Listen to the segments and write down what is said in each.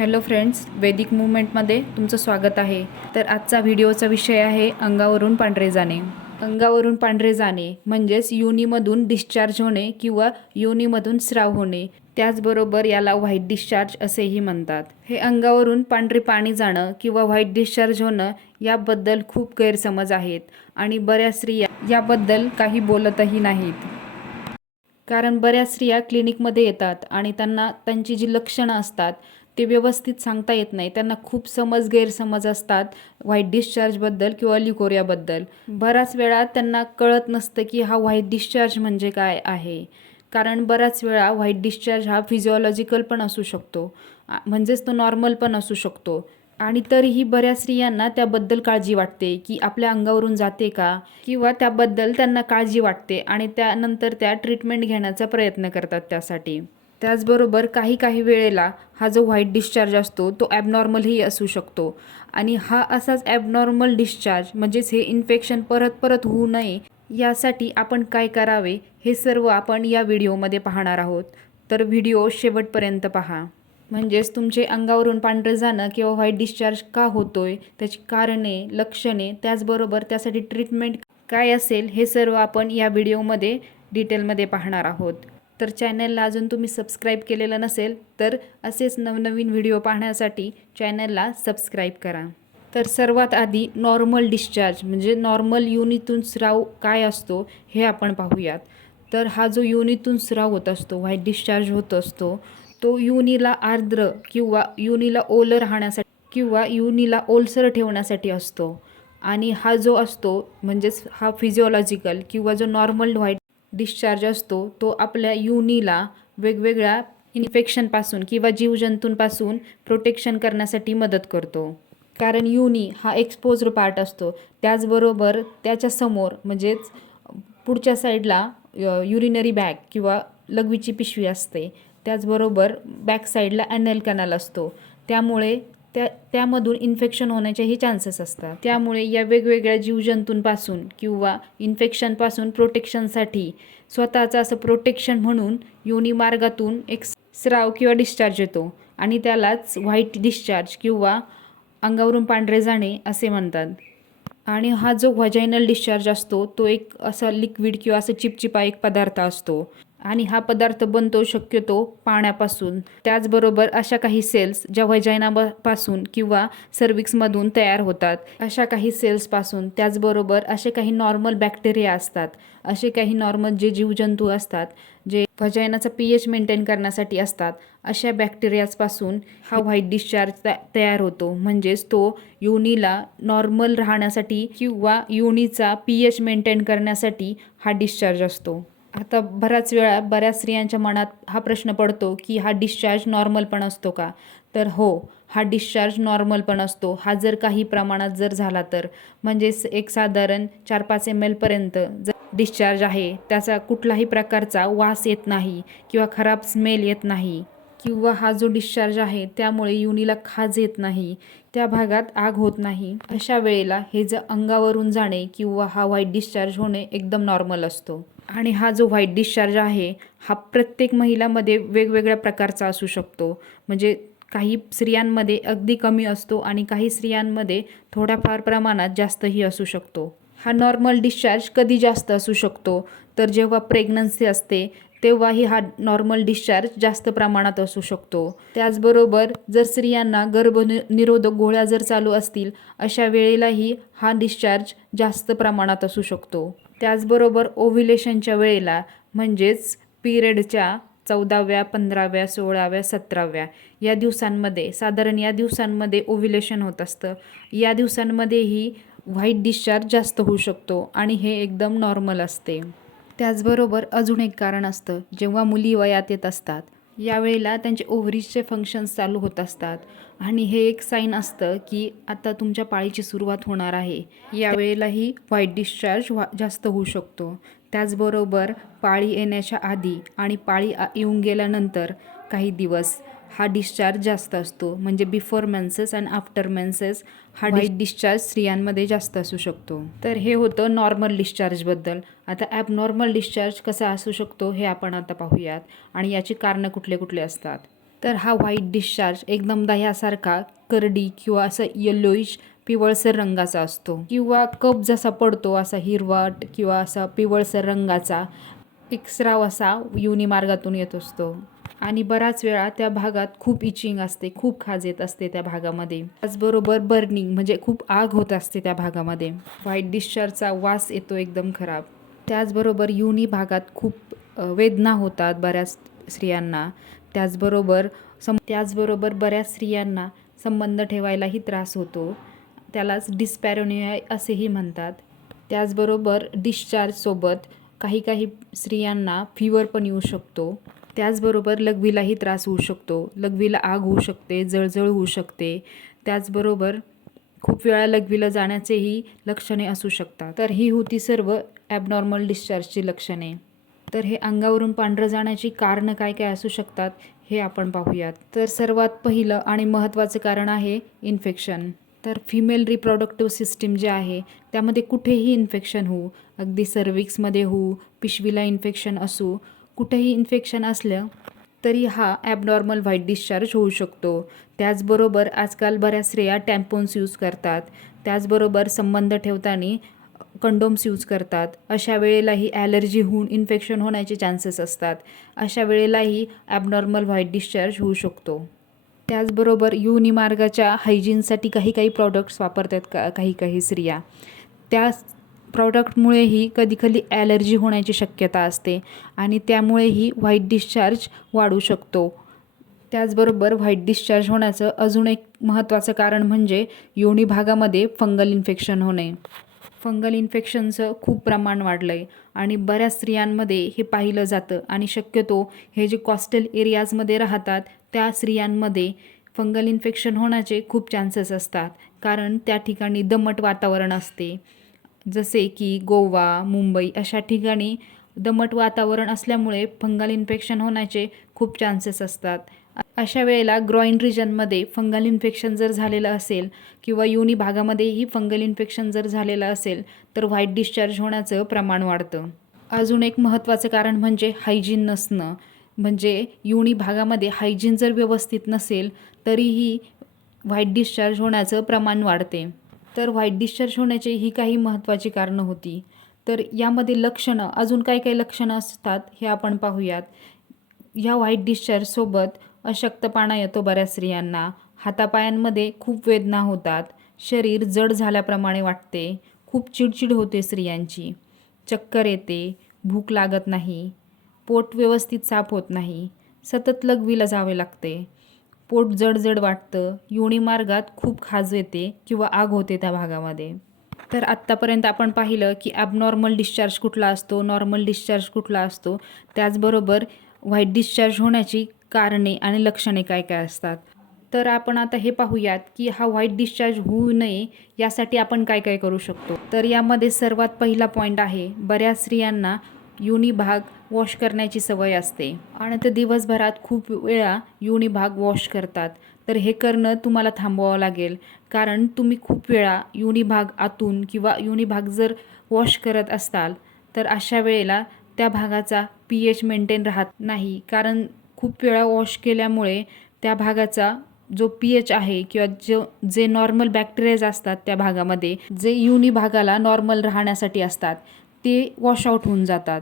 Hello friends, वैदिक मूवमेंटमध्ये तुमचं स्वागत आहे. तर आजचा व्हिडिओचा विषय आहे अंगावरून पांढरे जाणे. अंगावरून पांढरे जाणे म्हणजेच योनीमधून डिस्चार्ज होणे किंवा योनीमधून स्राव होणे. त्याचबरोबर याला व्हाईट डिस्चार्ज असेही म्हणतात. हे अंगावरून पांढरे पाणी जाणं किंवा व्हाईट डिस्चार्ज होणं याबद्दल खूप गैरसमज आहेत आणि बऱ्याच स्त्रिया याबद्दल काही बोलतही नाहीत. कारण बऱ्याच स्त्रिया क्लिनिकमध्ये येतात आणि त्यांना त्यांची जी लक्षणं असतात ते व्यवस्थित सांगता येत नाही. त्यांना खूप गैरसमज असतात व्हाईट डिस्चार्जबद्दल किंवा ल्युकोरियाबद्दल. बऱ्याच वेळा त्यांना कळत नसतं की हा व्हाईट डिस्चार्ज म्हणजे काय आहे. कारण बऱ्याच वेळा व्हाईट डिस्चार्ज हा फिजिओलॉजिकल पण असू शकतो, म्हणजेच तो नॉर्मल पण असू शकतो. आणि तरीही बऱ्याच स्त्रियांना त्याबद्दल काळजी वाटते की आपल्या अंगावरून जाते का, किंवा त्याबद्दल त्यांना काळजी वाटते आणि त्यानंतर त्या ट्रीटमेंट घेण्याचा प्रयत्न करतात त्यासाठी. त्याचबरोबर काही वेळेला हा जो व्हाईट डिस्चार्ज असतो तो ॲबनॉर्मलही असू शकतो आणि हा असाच ॲबनॉर्मल डिस्चार्ज म्हणजेच हे इन्फेक्शन परत होऊ नये यासाठी आपण काय करावे हे सर्व आपण या व्हिडिओमध्ये पाहणार आहोत. तर व्हिडिओ शेवटपर्यंत पहा. म्हणजेच तुमचे अंगावरून पांढरे जाणं किंवा व्हाईट डिस्चार्ज का होतोय, त्याची कारणे, लक्षणे, त्याचबरोबर त्यासाठी ट्रीटमेंट काय असेल हे सर्व आपण या व्हिडिओमध्ये डिटेलमध्ये पाहणार आहोत. तर चॅनलला अजून तुम्ही सबस्क्राईब केलेलं नसेल तर असेच नवनवीन व्हिडिओ पाहण्यासाठी चॅनलला सबस्क्राईब करा. तर सर्वात आधी नॉर्मल डिस्चार्ज म्हणजे नॉर्मल योनीतून स्राव काय असतो हे आपण पाहूयात. तर हा जो योनीतून स्राव होत असतो, व्हाईट डिस्चार्ज होत असतो, तो योनीला आर्द्र किंवा योनीला ओलं राहण्यासाठी किंवा योनीला ओलसर ठेवण्यासाठी असतो. आणि हा जो असतो म्हणजेच हा फिजिओलॉजिकल किंवा जो नॉर्मल व्हाईट डिस्चार्ज असतो तो आपल्या योनीला वेगवेगळ्या इन्फेक्शनपासून किंवा जीवजंतूंपासून प्रोटेक्शन करण्यासाठी मदत करतो. कारण योनी हा एक्सपोज्ड पार्ट असतो. त्याचबरोबर त्याच्यासमोर म्हणजेच पुढच्या साईडला युरिनरी बॅग किंवा लघवीची पिशवी असते. त्याचबरोबर बॅक साईडला ॲनल कॅनल असतो. त्यामुळे त्यामधून इन्फेक्शन होण्याचेही चान्सेस असतात. त्यामुळे या वेगवेगळ्या जीवजंतूंपासून किंवा इन्फेक्शनपासून प्रोटेक्शनसाठी स्वतःचं असं प्रोटेक्शन म्हणून योनी मार्गातून एक स्राव किंवा डिस्चार्ज येतो आणि त्यालाच व्हाईट डिस्चार्ज किंवा अंगावरून पांढरे जाणे असे म्हणतात. आणि हा जो व्हाजायनल डिस्चार्ज असतो तो एक असा लिक्विड किंवा असं चिपचिपा एक पदार्थ असतो आणि हा पदार्थ बनतो शक्यतो पाण्यापासून. त्याचबरोबर अशा काही सेल्स ज्या व्हाजायनापासून किंवा सर्विक्समधून तयार होतात अशा काही सेल्सपासून, त्याचबरोबर असे काही नॉर्मल बॅक्टेरिया असतात, असे काही नॉर्मल जे जीवजंतू असतात जे व्हाजायनाचा pH मेंटेन करण्यासाठी असतात, अशा बॅक्टेरियाजपासून हा व्हाईट डिस्चार्ज तयार होतो. म्हणजेच तो योनीला नॉर्मल राहण्यासाठी किंवा योनीचा pH मेंटेन करण्यासाठी हा डिस्चार्ज असतो. आता बऱ्याच वेळा बऱ्याच स्त्रियांच्या मनात हा प्रश्न पडतो की हा डिस्चार्ज नॉर्मल पण असतो का? तर हो, हा डिस्चार्ज नॉर्मल पण असतो. हा जर काही प्रमाणात जर झाला तर, म्हणजेच एक साधारण 4-5 ml पर्यंत जर डिस्चार्ज आहे, त्याचा कुठलाही प्रकारचा वास येत नाही किंवा खराब स्मेल येत नाही किंवा हा जो डिस्चार्ज आहे त्यामुळे योनीला खाज येत नाही, त्या भागात आग होत नाही, अशा वेळेला हे जे अंगावरून जाणे किंवा हा व्हाईट डिस्चार्ज होणे एकदम नॉर्मल असतो. आणि हा जो व्हाईट डिस्चार्ज आहे हा प्रत्येक महिलामध्ये वेगवेगळ्या प्रकारचा असू शकतो. म्हणजे काही स्त्रियांमध्ये अगदी कमी असतो आणि काही स्त्रियांमध्ये थोड्याफार प्रमाणात जास्तही असू शकतो. हा नॉर्मल डिस्चार्ज कधी जास्त असू शकतो तर जेव्हा प्रेग्नन्सी असते तेव्हाही हा नॉर्मल डिस्चार्ज जास्त प्रमाणात असू शकतो. त्याचबरोबर जर स्त्रियांना गर्भनिरोधक गोळ्या जर चालू असतील अशा वेळेलाही हा डिस्चार्ज जास्त प्रमाणात असू शकतो. त्याचबरोबर ओव्ह्युलेशनच्या वेळेला म्हणजेच पिरियडच्या 14व्या, 15व्या, 16व्या, 17व्या या दिवसांमध्ये, साधारण या दिवसांमध्ये ओव्ह्युलेशन होत असतं. या दिवसांमध्येही व्हाईट डिस्चार्ज जास्त होऊ शकतो आणि हे एकदम नॉर्मल असते. त्याचबरोबर अजून एक कारण असतं, जेव्हा मुली वयात येत असतात यावेळेला त्यांचे ओव्हरीजचे फंक्शन्स चालू होत असतात आणि हे एक साईन असतं की आता तुमच्या पाळीची सुरुवात होणार आहे. यावेळेलाही व्हाईट डिस्चार्ज जास्त होऊ शकतो. त्याचबरोबर पाळी येण्याच्या आधी आणि पाळी येऊन गेल्यानंतर काही दिवस हा डिस्चार्ज जास्त असतो. म्हणजे before menses and after menses हा व्हाईट डिस्चार्ज स्त्रियांमध्ये जास्त असू शकतो. तर हे होतं नॉर्मल डिस्चार्जबद्दल. आता ॲबनॉर्मल डिस्चार्ज कसा असू शकतो हे आपण आता पाहूयात आणि याची कारणं कुठले कुठले असतात. तर हा व्हाईट डिस्चार्ज एकदम दह्यासारखा करडी किंवा असं येलोइश पिवळसर रंगाचा असतो, किंवा कप जसा पडतो असा हिरवाट किंवा असा पिवळसर रंगाचा एक स्राव असा योनी मार्गातून येत असतो. आणि बराच वेळा त्या भागात खूप इचिंग असते, खूप खाज येत असते त्या भागामध्ये. त्याचबरोबर बर्निंग म्हणजे खूप आग होत असते त्या भागामध्ये. व्हाईट डिस्चार्जचा वास येतो एकदम खराब. त्याचबरोबर योनी भागात खूप वेदना होतात बऱ्याच स्त्रियांना. त्याचबरोबर बऱ्याच स्त्रियांना संबंध ठेवायलाही त्रास होतो. त्यालाच डिस्पॅरोनिया असेही म्हणतात. त्याचबरोबर डिस्चार्जसोबत काही स्त्रियांना फिवर पण येऊ शकतो. त्याचबरोबर लघवीलाही त्रास होऊ शकतो. लघवीला आग होऊ शकते, जळजळ होऊ शकते. त्याचबरोबर खूप वेळा लघवीला जाण्याचेही लक्षणे असू शकतात. तर ही होती सर्व ॲबनॉर्मल डिस्चार्जची लक्षणे. तर हे अंगावरून पांढरं जाण्याची कारणं काय काय असू शकतात हे आपण पाहूयात. तर सर्वात पहिलं आणि महत्त्वाचं कारण आहे इन्फेक्शन. तर फिमेल रिप्रोडक्टिव्ह सिस्टीम जे आहे त्यामध्ये कुठेही इन्फेक्शन होऊ, अगदी सर्विक्समध्ये होऊ, पिशवीला इन्फेक्शन असू, कुठेही इन्फेक्शन असलं तरी हा ॲबनॉर्मल व्हाईट डिस्चार्ज होऊ शकतो. त्याचबरोबर आजकाल बऱ्याच स्त्रिया टॅम्पोन्स यूज करतात. त्याचबरोबर संबंध ठेवताना कंडोम्स यूज करतात. अशा वेळेलाही ॲलर्जी होऊन इन्फेक्शन होण्याचे चान्सेस असतात. अशा वेळेलाही ॲबनॉर्मल व्हाईट डिस्चार्ज होऊ शकतो. त्याचबरोबर योनी मार्गाच्या हायजीनसाठी काही प्रॉडक्ट्स वापरतात काही स्त्रिया. त्या प्रॉडक्टमुळेही कधी ॲलर्जी होण्याची शक्यता असते आणि त्यामुळेही व्हाईट डिस्चार्ज वाढू शकतो. त्याचबरोबर व्हाईट डिस्चार्ज होण्याचं अजून एक महत्त्वाचं कारण म्हणजे योनी भागामध्ये फंगल इन्फेक्शन होणे. फंगल इन्फेक्शनचं खूप प्रमाण वाढलं आहे आणि बऱ्याच स्त्रियांमध्ये हे पाहिलं जातं आणि शक्यतो हे जे कोस्टल एरियाजमध्ये राहतात त्या स्त्रियांमध्ये फंगल इन्फेक्शन होण्याचे खूप चान्सेस असतात. कारण त्या ठिकाणी दमट वातावरण असते. जसे की गोवा, मुंबई अशा ठिकाणी दमट वातावरण असल्यामुळे फंगल इन्फेक्शन होण्याचे खूप चान्सेस असतात. अशा वेळेला ग्रॉइन रिजनमध्ये फंगल इन्फेक्शन जर झालेलं असेल किंवा योनी भागामध्येही फंगल इन्फेक्शन जर झालेलं असेल तर व्हाईट डिस्चार्ज होण्याचं प्रमाण वाढतं. अजून एक महत्त्वाचं कारण म्हणजे हायजीन नसणं. म्हणजे योनी भागामध्ये हायजीन जर व्यवस्थित नसेल तरीही व्हाईट डिस्चार्ज होण्याचं प्रमाण वाढते. तर व्हाईट डिस्चार्ज होण्याची ही काही महत्त्वाची कारणं होती. तर यामध्ये लक्षणं, अजून काय लक्षणं असतात हे आपण पाहूयात. ह्या व्हाईट डिस्चार्जसोबत अशक्तपणा येतो बऱ्याच स्त्रियांना. हातापायांमध्ये खूप वेदना होतात. शरीर जड झाल्याप्रमाणे वाटते. खूप चिडचिड होते स्त्रियांची. चक्कर येते. भूक लागत नाही. पोट व्यवस्थित साफ होत नाही. सतत लघवीला जावे लागते. पोट जड वाटतं. योनी मार्गात खूप खाज येते किंवा आग होते त्या भागामध्ये. तर आत्तापर्यंत आपण पाहिलं की ॲबनॉर्मल डिस्चार्ज कुठला असतो, नॉर्मल डिस्चार्ज कुठला असतो. त्याचबरोबर व्हाईट डिस्चार्ज होण्याची कारणे आणि लक्षणे काय असतात. तर आपण आता हे पाहूयात की हा व्हाईट डिस्चार्ज होऊ नये यासाठी आपण काय करू शकतो. तर यामध्ये सर्वात पहिला पॉईंट आहे, बऱ्याच स्त्रियांना योनी भाग वॉश करण्याची सवय असते आणि ते दिवसभरात खूप वेळा योनी भाग वॉश करतात. तर हे करणं तुम्हाला थांबवावं लागेल. कारण तुम्ही खूप वेळा योनी भाग आतून किंवा योनी भाग जर वॉश करत असाल तर अशा वेळेला त्या भागाचा pH मेंटेन राहत नाही. कारण खूप वेळा वॉश केल्यामुळे त्या भागाचा जो pH आहे किंवा जे नॉर्मल बॅक्टेरियाज असतात त्या भागामध्ये, जे योनी भागाला नॉर्मल राहण्यासाठी असतात, ते वॉशआउट होऊन जातात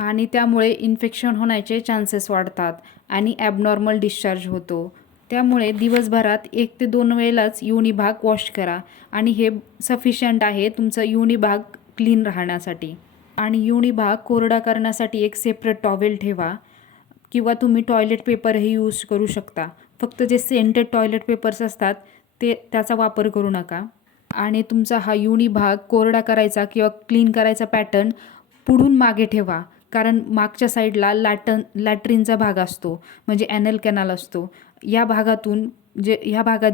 आणि त्यामुळे इन्फेक्शन होण्याचे चान्सेस वाढतात आणि ॲबनॉर्मल डिस्चार्ज होतो. त्यामुळे दिवसभरात 1 ते 2 वेळेलाच योनी भाग वॉश करा आणि हे सफिशियंट आहे तुमचा योनी भाग क्लीन राहण्यासाठी. आणि योनी भाग कोरडा करण्यासाठी एक सेपरेट टॉवेल ठेवा किंवा तुम्ही टॉयलेट पेपरही यूज करू शकता. फक्त जे सेंटेड टॉयलेट पेपर्स असतात त्याचा वापर करू नका. आणि तुमचा हा योनी भाग कोरडा करायचा किंवा क्लीन करायचा पॅटर्न पुढून मागे ठेवा. कारण मागच्या साईडला लॅट्रिनचा भाग असतो, म्हणजे ॲनल कॅनल असतो. ह्या भागात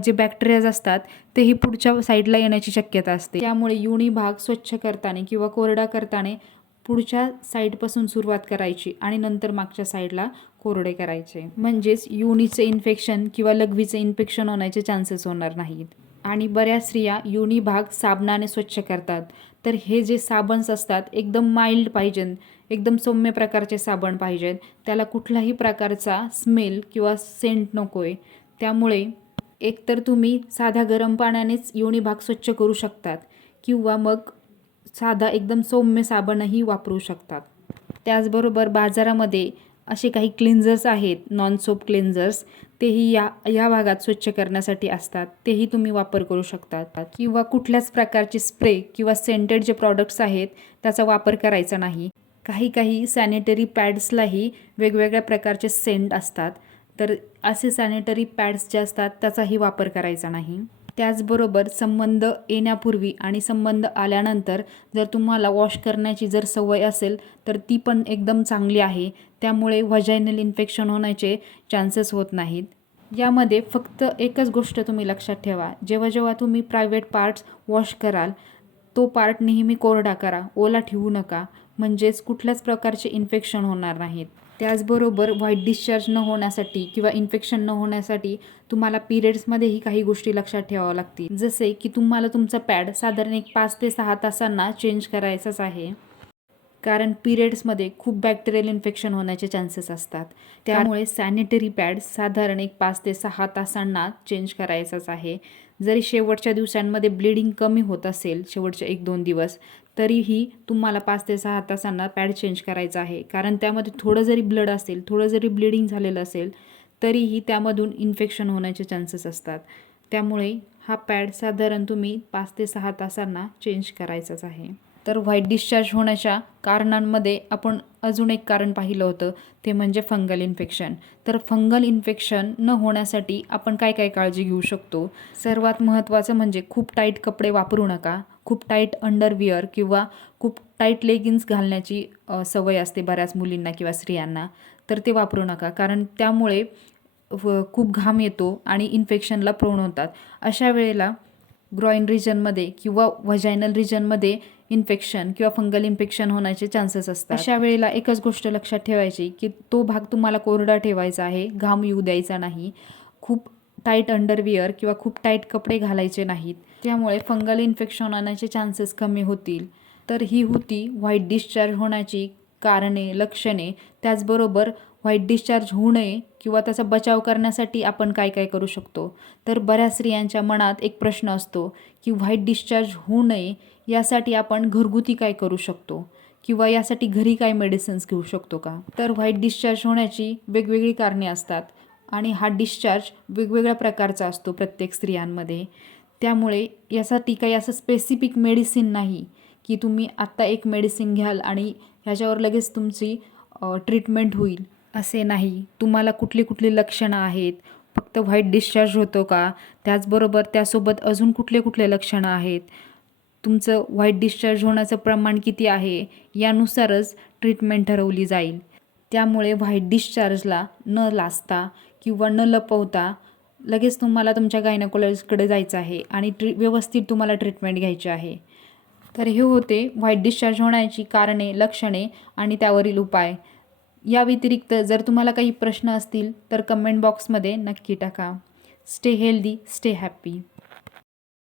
जे बॅक्टेरियाज असतात तेही पुढच्या साईडला येण्याची शक्यता असते. त्यामुळे योनी भाग स्वच्छ करताना किंवा कोरडा करताना पुढच्या साईडपासून सुरुवात करायची आणि नंतर मागच्या साईडला कोरडे करायचे. म्हणजेच योनीचे इन्फेक्शन किंवा लघवीचे इन्फेक्शन होण्याचे चान्सेस होणार नाहीत. आणि बऱ्याच स्त्रिया योनी भाग साबणाने स्वच्छ करतात. तर हे जे साबन्स असतात एकदम माइल्ड पाहिजे, एकदम सौम्य प्रकारचे साबण पाहिजेत. त्याला कुठलाही प्रकारचा स्मेल किंवा सेंट नको आहे. त्यामुळे एकतर तुम्ही साध्या गरम पाण्यानेच योनी भाग स्वच्छ करू शकतात किंवा मग साधा एकदम सौम्य साबणही वापरू शकतात. त्याचबरोबर बाजारामध्ये असे काही क्लिन्झर्स आहेत, नॉन सोप क्लिन्झर्स, तेही या भागात स्वच्छ करण्यासाठी असतात. तेही तुम्ही वापर करू शकतात. किंवा कुठल्याच प्रकारचे स्प्रे किंवा सेंटेड जे प्रॉडक्ट्स आहेत त्याचा वापर करायचा नाही. काही सॅनिटरी पॅड्सलाही वेगवेगळ्या प्रकारचे सेंट असतात. तर असे सॅनिटरी पॅड्स जे असतात त्याचाही वापर करायचा नाही. त्याचबरोबर संबंध येण्यापूर्वी आणि संबंध आल्यानंतर जर तुम्हाला वॉश करण्याची जर सवय असेल तर ती पण एकदम चांगली आहे. त्यामुळे व्हाजायनल इन्फेक्शन होण्याचे चान्सेस होत नाहीत. यामध्ये फक्त एकच गोष्ट तुम्ही लक्षात ठेवा, जेव्हा तुम्ही प्रायव्हेट पार्ट्स वॉश कराल तो पार्ट नेहमी कोरडा करा, ओला ठेवू नका, म्हणजेच कुठल्याच प्रकारचे इन्फेक्शन होणार नाहीत. त्याचबरोबर व्हाईट डिस्चार्ज न होण्यासाठी किंवा इन्फेक्शन न होण्यासाठी तुम्हाला पिरियड्समध्येही काही गोष्टी लक्षात ठेवाव्या लागतील. जसे की तुम्हाला तुमचा पॅड साधारण एक 5 ते 6 तासांना चेंज करायचाच आहे. कारण पिरियड्समध्ये खूप बॅक्टेरियल इन्फेक्शन होण्याचे चान्सेस असतात. त्यामुळे सॅनिटरी पॅड साधारण एक 5 ते 6 तासांना चेंज करायचाच आहे. जरी शेवटच्या दिवसांमध्ये ब्लिडिंग कमी होत असेल, शेवटचे 1-2 दिवस, तरीही तुम्हाला 5 ते 6 तासांना पॅड चेंज करायचा आहे. कारण त्यामध्ये थोडं जरी ब्लड असेल, थोडं जरी ब्लिडिंग झालेलं असेल तरीही त्यामधून इन्फेक्शन होण्याचे चान्सेस असतात. त्यामुळे हा पॅड साधारण तुम्ही 5 ते 6 तासांना चेंज करायचाच आहे. तर व्हाईट डिस्चार्ज होण्याच्या कारणांमध्ये आपण अजून एक कारण पाहिलं होतं, ते म्हणजे फंगल इन्फेक्शन. तर फंगल इन्फेक्शन न होण्यासाठी आपण काय काय काळजी घेऊ शकतो? सर्वात महत्त्वाचं म्हणजे खूप टाईट कपडे वापरू नका. खूप टाईट अंडरविअर किंवा खूप टाईट लेगिन्स घालण्याची सवय असते बऱ्याच मुलींना किंवा स्त्रियांना, तर ते वापरू नका. कारण त्यामुळे खूप घाम येतो आणि इन्फेक्शनला प्रोन होतात. अशा वेळेला ग्रॉइन रिजनमध्ये किंवा व्हाजायनल रिजनमध्ये इन्फेक्शन किंवा फंगल इन्फेक्शन होण्याचे चान्सेस असतात. अशा वेळेला एकच गोष्ट लक्षात ठेवायची की तो भाग तुम्हाला कोरडा ठेवायचा आहे, घाम येऊ द्यायचा नाही. खूप टाईट अंडरविअर किंवा खूप टाईट कपडे घालायचे नाहीत. त्यामुळे फंगल इन्फेक्शन होण्याचे चान्सेस कमी होतील. तर ही होती व्हाईट डिस्चार्ज होण्याची कारणे, लक्षणे. त्याचबरोबर व्हाईट डिस्चार्ज होऊ नये किंवा त्याचा बचाव करण्यासाठी आपण काय काय करू शकतो. तर बऱ्याच स्त्रियांच्या मनात एक प्रश्न असतो की व्हाईट डिस्चार्ज होऊ नये यासाठी आपण घरगुती काय करू शकतो किंवा यासाठी घरी काय मेडिसिन्स घेऊ शकतो का? तर व्हाईट डिस्चार्ज होण्याची वेगवेगळी कारणे असतात आणि हा डिस्चार्ज वेगवेगळ्या प्रकारचा असतो प्रत्येक स्त्रियांमध्ये. त्यामुळे यासाठी काही असं स्पेसिफिक मेडिसिन नाही की तुम्ही आत्ता एक मेडिसिन घ्याल आणि ह्याच्यावर लगेच तुमची ट्रीटमेंट होईल, असे नाही. तुम्हाला कुठली कुठली लक्षणं आहेत, फक्त व्हाईट डिस्चार्ज होतो का, त्याचबरोबर त्यासोबत अजून कुठले कुठले लक्षणं आहेत, तुमचं व्हाईट डिस्चार्ज होण्याचं प्रमाण किती आहे, यानुसारच ट्रीटमेंट ठरवली जाईल. त्यामुळे व्हाईट डिस्चार्जला न लाजता किंवा न लपवता लगेच तुम्हाला तुमच्या गायनेकोलॉजिस्टकडे जायचं आहे आणि व्यवस्थित तुम्हाला ट्रीटमेंट घ्यायची आहे. तर हे होते व्हाईट डिस्चार्ज होण्याची कारणे, लक्षणे आणि त्यावरील उपाय. या व्यतिरिक्त जर तुम्हाला काही प्रश्न असतील तर कमेंट बॉक्समध्ये नक्की टाका. Stay healthy, stay happy.